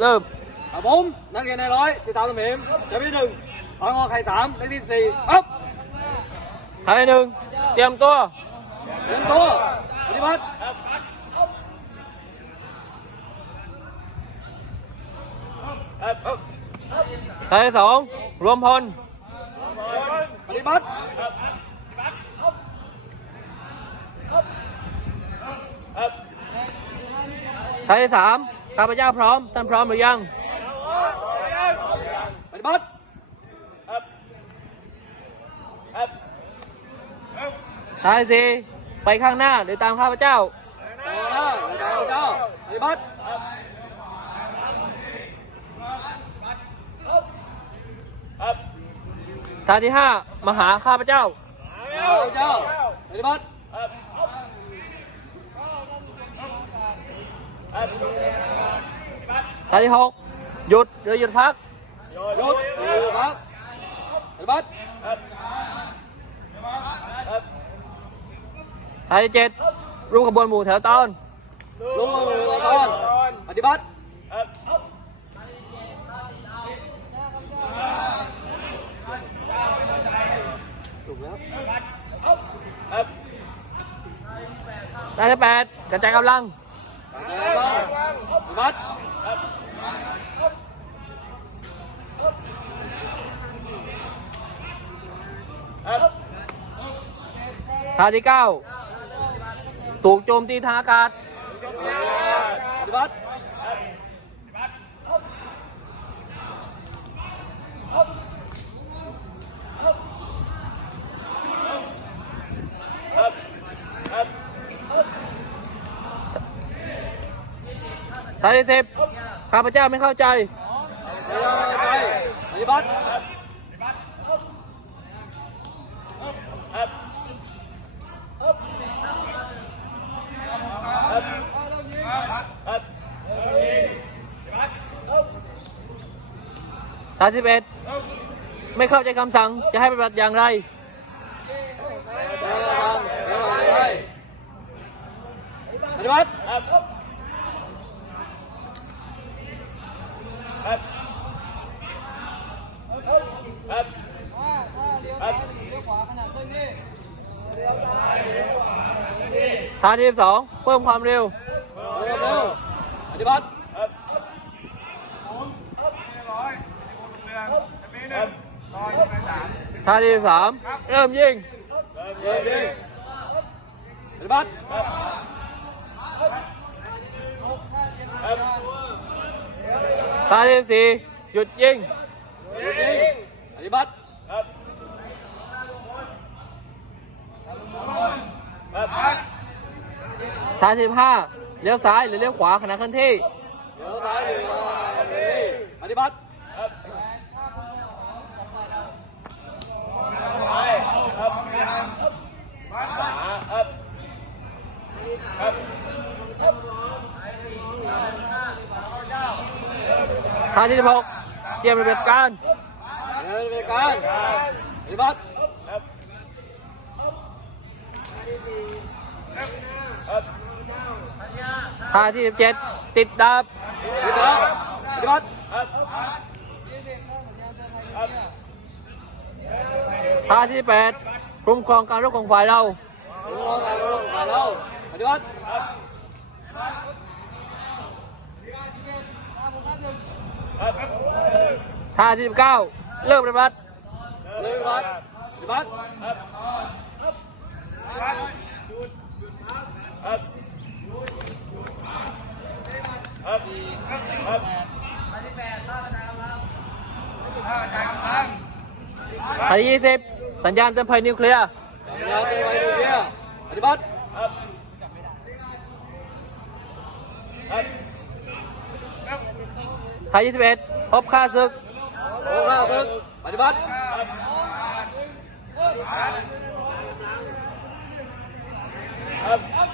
เริ่มครับผมนักเรียนในร้อยสิบสามสมิมจะที่หนึ่งพงไข่สามเลขที่สี่ครับไทยหนึ่งเตรียมตัวเรียนตัวปฏิบัติไทยสองรวมพลปฏิบัติไทยสาม ข้าพเจ้าพร้อม ท่านพร้อมหรือยังปฏิบัติไทยสี่ไปข้างหน้าหรือตามข้าพเจ้าต่อหน้าเจ้าเจ้าปฏิบัติทายที่ห้ามาหาข้าพเจ้าเจ้าเจ้าปฏิบัติ ทายที่หกหยุดหรือหยุดพัก หยุดอยู่ครับปฏิบัติทายที่เจ็ดรูขบวนหมู่แถวตอนลงมือก่อนปฏิบัติถูกแล้วทายที่แปดกระจายกำลังปฏิ บัติทายที่เก้าถูกโจมตีทางอากาศปฏิบัติ ทายสิบข้าพเจ้าไม่เข้าใจปฏิบัติทายสิบเอ็ดไม่เข้าใจคำสั่งจะให้ปฏิบัติอย่างไร ปฏิบัติ ทาทีสองเพิ่มความเร็วปฏิบัติทาที่สิบสามเริ่มยิงปฏิบัติทาที่สิบสี่หยุดยิงปฏิบัติ ทายที่สิบห้าเลี้ยวซ้ายหรือเลี้ยวขวาขณะเคลื่อนที่ เดี๋ยวซ้ายหนึ่งปฏิบัติทายที่สิบหกเตรียมปฏิบัติการเดินไปการปฏิบัติ ทายที่สิบเจ็ดติดดาบปฏิบัติทายที่แปดคุ้มครองการรบของฝ่ายเราลงมาลงมาเราปฏิบัติทายที่สิบเก้าเริ่มปฏิบัติเดินไปปฏิบัติ ทายที่ยี่สิบสัญญาณเตือนภัยนิวเคลียร์ยาวไปไว้ดูเดียวปฏิบัติทายยี่สิบเอ็ดพบค่าศึกโอ้ข้าศึก ปฏิบัติท